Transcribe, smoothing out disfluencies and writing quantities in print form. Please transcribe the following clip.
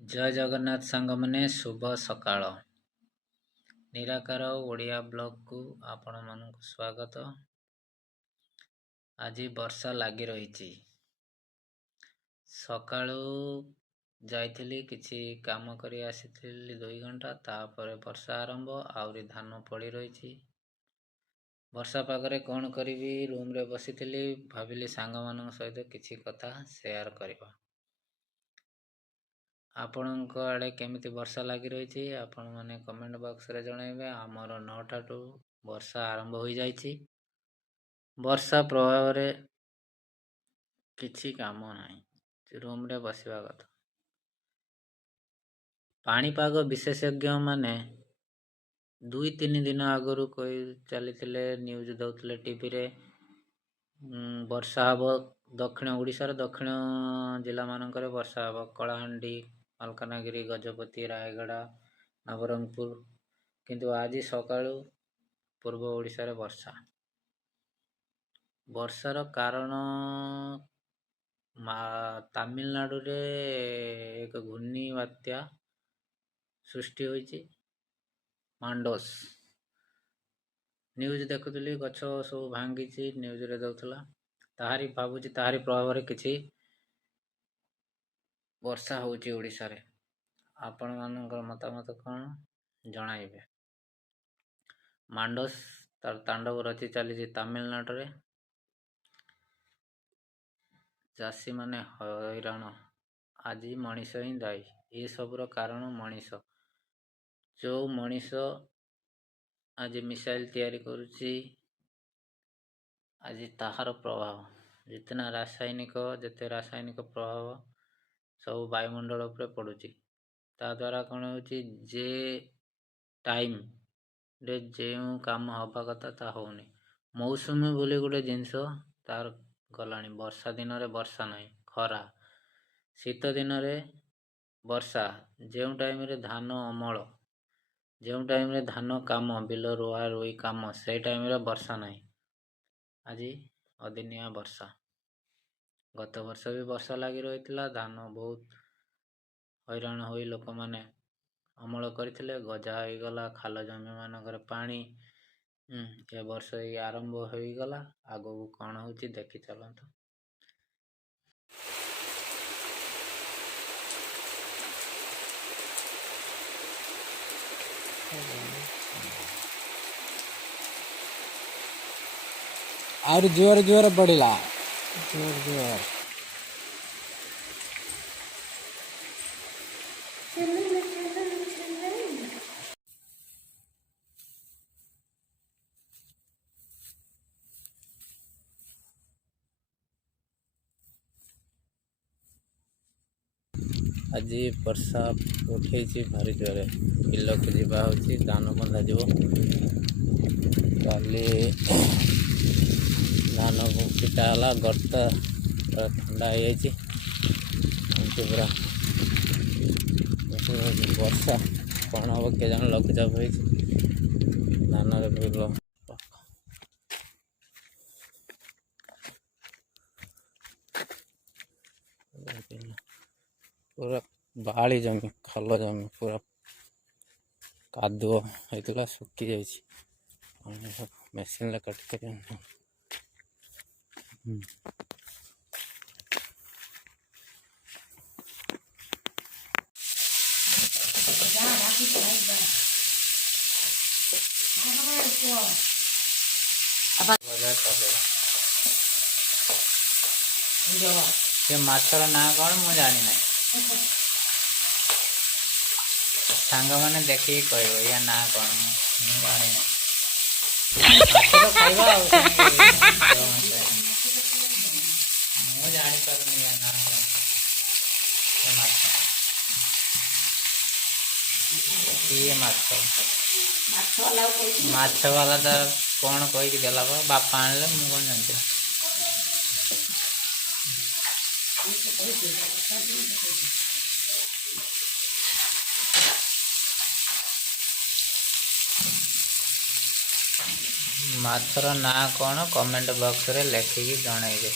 जय जगन्नाथ सांग मैंने शुभ सकाळ। निराकार ओडिया ब्लॉग को आपण मानक स्वागत। आज वर्षा लगी रही। सकाळू जाइथिली किछि काम करी आसीथिली 2 घंटा तापर वर्षा आरंभ आउरी धान पड़ी रही। वर्षा पागरे कौन करी रूम रे बसीथिली भाविली सांग मानक सहित किछि कथा शेयर करबा। आपणक आड़े केमिति वर्षा लगी रही आपण माने कमेंट बॉक्स रे जणाइबे। आमर 9टा टू वर्षा आरंभ हो जाइछि। वर्षा प्रभाव रे किछि काम नाही, रूम रे बसिबा कथा। पाणीपाग विशेषज्ञ माने 2-3 दिन आगरू कोई चली न्यूज दौले टीवी रे वर्षा हम दक्षिण ओडिशार दक्षिण जिला मानकर वर्षा हम कलाहांडी मालकानगिरी गजपति रायगड़ा नवरंगपुर किंतु आज सकाळू पूर्व ओडिशा रे वर्षार कारण तमिलनाडु रे एक घूर्णी बात्या सृष्टि होइछि मांडोस। न्यूज देखुली गछ सब भांगी न्यूज रे दौला ताहारी भावुची ताहारी प्रभाव रे किछि वर्षा होउची ओडिशा रे। आपण मानकर मतामत कौन जणाइबे। मांडोस तार तांडव रची चली तमिलनाडु रे। चाषी माने हैरान। आज मनीष ही दायी। ये सबुर कारण मनीष। जो मनीष आज मिसाइल तैयारी करुची आज ताहार प्रभाव जितना जेते रासायनिक प्रभाव सब वायुमंडल उपरे पड़ुची। ता द्वारा कौन होची जे टाइम रे जेउ काम हवा कथा ता होनी। मौसुमी बोली गोटे जिनस तार गलानी। वर्षा दिन रे वर्षा नहीं खरा, शीत दिन रे वर्षा। जो टाइम रे धान अमल, जो टाइम रे धान काम बिल रुआ रुई काम से टाइम रे वर्षा नहीं। आज अदिनिया वर्षा। गत वर्ष भी वर्षा लगी रही। धान बहुत हैरान होई लोक माने अमल करथिले, गजा हो गला खाल जमी मानकर पानी। ए वर्ष ही आरंभ हो गला। आगो कौन होची देखि चलंतु। और जोर जोर बढ़ला जोर जोर आज वर्षा उठे भारी जोरे। बिल को जावा हो धान बंधा जीव। काली धान को पिटा है गर्त पूरा ठंडा हो पूरा वर्षा कौन हम के जान लघुचाप हो धान बिल पूरा बाली जमी खाल जमी पूरा कादुओ होता सुखी जाइए। मेसीन काट माछर ना कौन मु जानी ना। सांग मैंने देखिए कह या ना कौन जानी ना। तो खाइबा मु जानी पारुनी या ना माछ वाला तो कौन कही देला बापा आने मुझे कौन जानते। माछर ना कौन कमेंट बॉक्स रे लिखिकी जणाइबे।